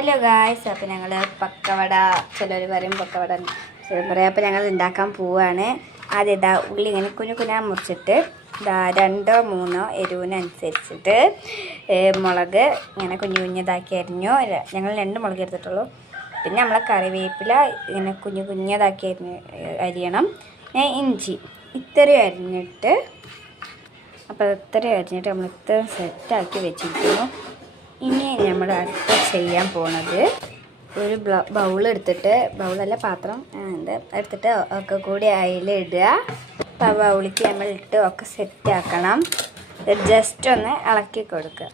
Hello guys, അപ്പോൾ ഞങ്ങൾ പക്കവട, ചിലർ പറയും പക്കവട, ചിലർ പറയും. അപ്പോൾ ഞങ്ങൾ ഉണ്ടാക്കാൻ പോവുകയാണ്. ആദ്യം ഇതാ ഉള്ളി ഇങ്ങനെ കുഞ്ഞു മുറിച്ചിട്ട് ഇതാ 2 or 3 എരിവിനനുസരിച്ചിട്ട് മുളക് ഇങ്ങനെ കുഞ്ഞിതാക്കി അരിഞ്ഞു. ഞങ്ങൾ 2 മുളക് എടുത്തിട്ടുള്ളൂ. പിന്നെ നമ്മളെ കറിവേപ്പില ഇങ്ങനെ കുഞ്ഞിതാക്കി അരിയണം. ഇഞ്ചി ഇത്രയും അരിഞ്ഞിട്ട്, അപ്പോൾ ഇത്രയും അരിഞ്ഞിട്ട് നമ്മൾ ഇത്രയും സെറ്റാക്കി വെച്ചിരിക്കുന്നു. ഇനി നമ്മൾ അടുത്ത് ചെയ്യാൻ പോണത് ഒരു ബൗളെടുത്തിട്ട്, ബൗളല്ല പാത്രം എടുത്തിട്ട് ഒക്കെ കൂടി അതിലിടുക. അപ്പോൾ ആ ബൗളിക്ക് നമ്മൾ ഇട്ട് ഒക്കെ സെറ്റാക്കണം. ജസ്റ്റ് ഒന്ന് ഇളക്കി കൊടുക്കുക.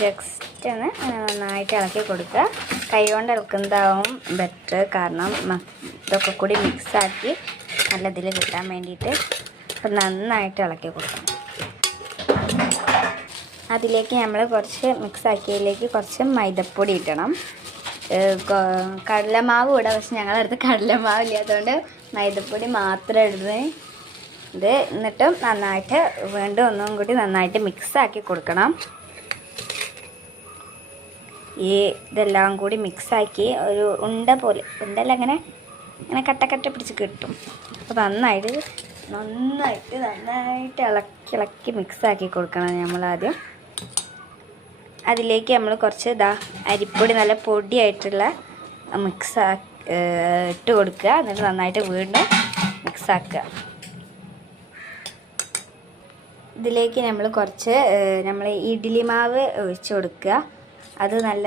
ജസ്റ്റ് ഒന്ന് നന്നായിട്ട് ഇളക്കി കൊടുക്കുക. കൈ കൊണ്ട് ഇളക്കുന്നതാവും ബെറ്റർ, കാരണം ഇതൊക്കെ കൂടി മിക്സാക്കി നല്ല ഇതിൽ കിട്ടാൻ വേണ്ടിയിട്ട്. അപ്പോൾ നന്നായിട്ട് ഇളക്കി കൊടുക്കണം. അതിലേക്ക് നമ്മൾ കുറച്ച് മിക്സാക്കിയതിലേക്ക് കുറച്ച് മൈദപ്പൊടി ഇടണം. കടലമാവ് ഇടാം, പക്ഷെ ഞങ്ങളടുത്ത് കടലമാവ് ഇല്ലാത്തതുകൊണ്ട് മൈദപ്പൊടി മാത്രം ഇടുന്നത്. എന്നിട്ടും നന്നായിട്ട് വീണ്ടും ഒന്നും കൂടി നന്നായിട്ട് മിക്സാക്കി കൊടുക്കണം. ഇതെല്ലാം കൂടി മിക്സാക്കി ഒരു ഉണ്ട പോലെ, ഉണ്ടല്ല അങ്ങനെ കട്ട പിടിച്ച് കിട്ടും. അപ്പോൾ നന്നായിട്ട് ഇളക്കി മിക്സാക്കി കൊടുക്കണം നമ്മളാദ്യം. അതിലേക്ക് നമ്മൾ കുറച്ച് അരിപ്പൊടി, നല്ല പൊടിയായിട്ടുള്ള ഇട്ട് കൊടുക്കുക. എന്നിട്ട് നന്നായിട്ട് വീണ്ടും മിക്സാക്കുക. ഇതിലേക്ക് നമ്മൾ കുറച്ച് ഇഡ്ഡലി മാവ് ഒഴിച്ച് കൊടുക്കുക. അത് നല്ല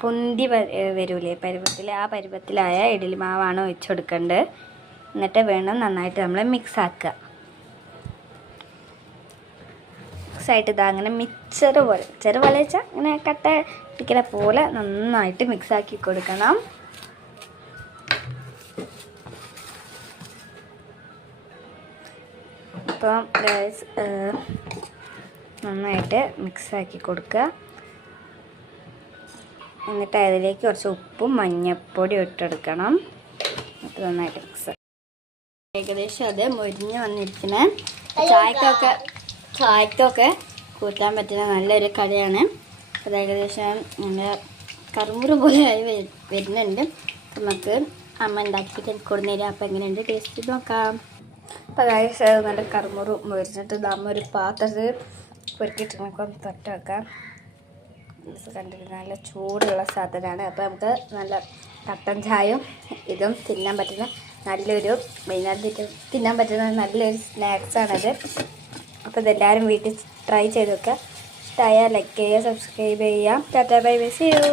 പൊന്തി വരൂലേ പരുവത്തിൽ, ആ പരുവത്തിലായ ഇഡ്ഡലി മാവാണ് ഒഴിച്ച് കൊടുക്കേണ്ടത്. എന്നിട്ട് വേണം നന്നായിട്ട് നമ്മൾ മിക്സാക്കുക. മിക്സായിട്ട് അങ്ങനെ മിക്സർ പോലെ വെച്ചാൽ ഇങ്ങനെ കട്ട പിടിക്കണ പോലെ നന്നായിട്ട് മിക്സാക്കി കൊടുക്കണം. അപ്പം നന്നായിട്ട് മിക്സാക്കി കൊടുക്കുക. എന്നിട്ട് അതിലേക്ക് കുറച്ച് ഉപ്പും മഞ്ഞൾപ്പൊടി ഇട്ടെടുക്കണം. എന്നിട്ട് നന്നായിട്ട് മിക്സ്. ഏകദേശം അത് മൊരിഞ്ഞ് വന്നിരിക്കുന്ന ചായക്കൊക്കെ കൂട്ടാൻ പറ്റുന്ന നല്ലൊരു കറിയാണ്. അത് ഏകദേശം നല്ല കറുമുറ് പോലെ ആയി വരുന്നുണ്ട്. നമുക്ക് അമ്മ ഉണ്ടാക്കിയിട്ട് കൊടുന്നേരം. അപ്പോൾ എങ്ങനെയുണ്ട് ടേസ്റ്റ് നോക്കാം. അപ്പോൾ അതായത് നല്ല കറുമുറ് മൊരിഞ്ഞിട്ട് അമ്മ ഒരു പാത്രത്തിൽ പൊരുക്കിയിട്ട് നമുക്കൊന്ന് തൊട്ട് വെക്കാം. കണ്ടിട്ട് നല്ല ചൂടുള്ള സാധനമാണ്. അപ്പോൾ നമുക്ക് നല്ല കട്ടൻ ചായയും ഇതും തിന്നാൻ പറ്റുന്ന നല്ലൊരു വൈകുന്നേരത്തേക്ക് തിന്നാൻ പറ്റുന്ന നല്ലൊരു സ്നാക്സാണത്. അപ്പോൾ ഇതെല്ലാവരും വീട്ടിൽ ട്രൈ ചെയ്ത് വെക്കുക. ഇഷ്ടമായാൽ ലൈക്ക് ചെയ്യുക, സബ്സ്ക്രൈബ് ചെയ്യുക. Tata bye bye, see U.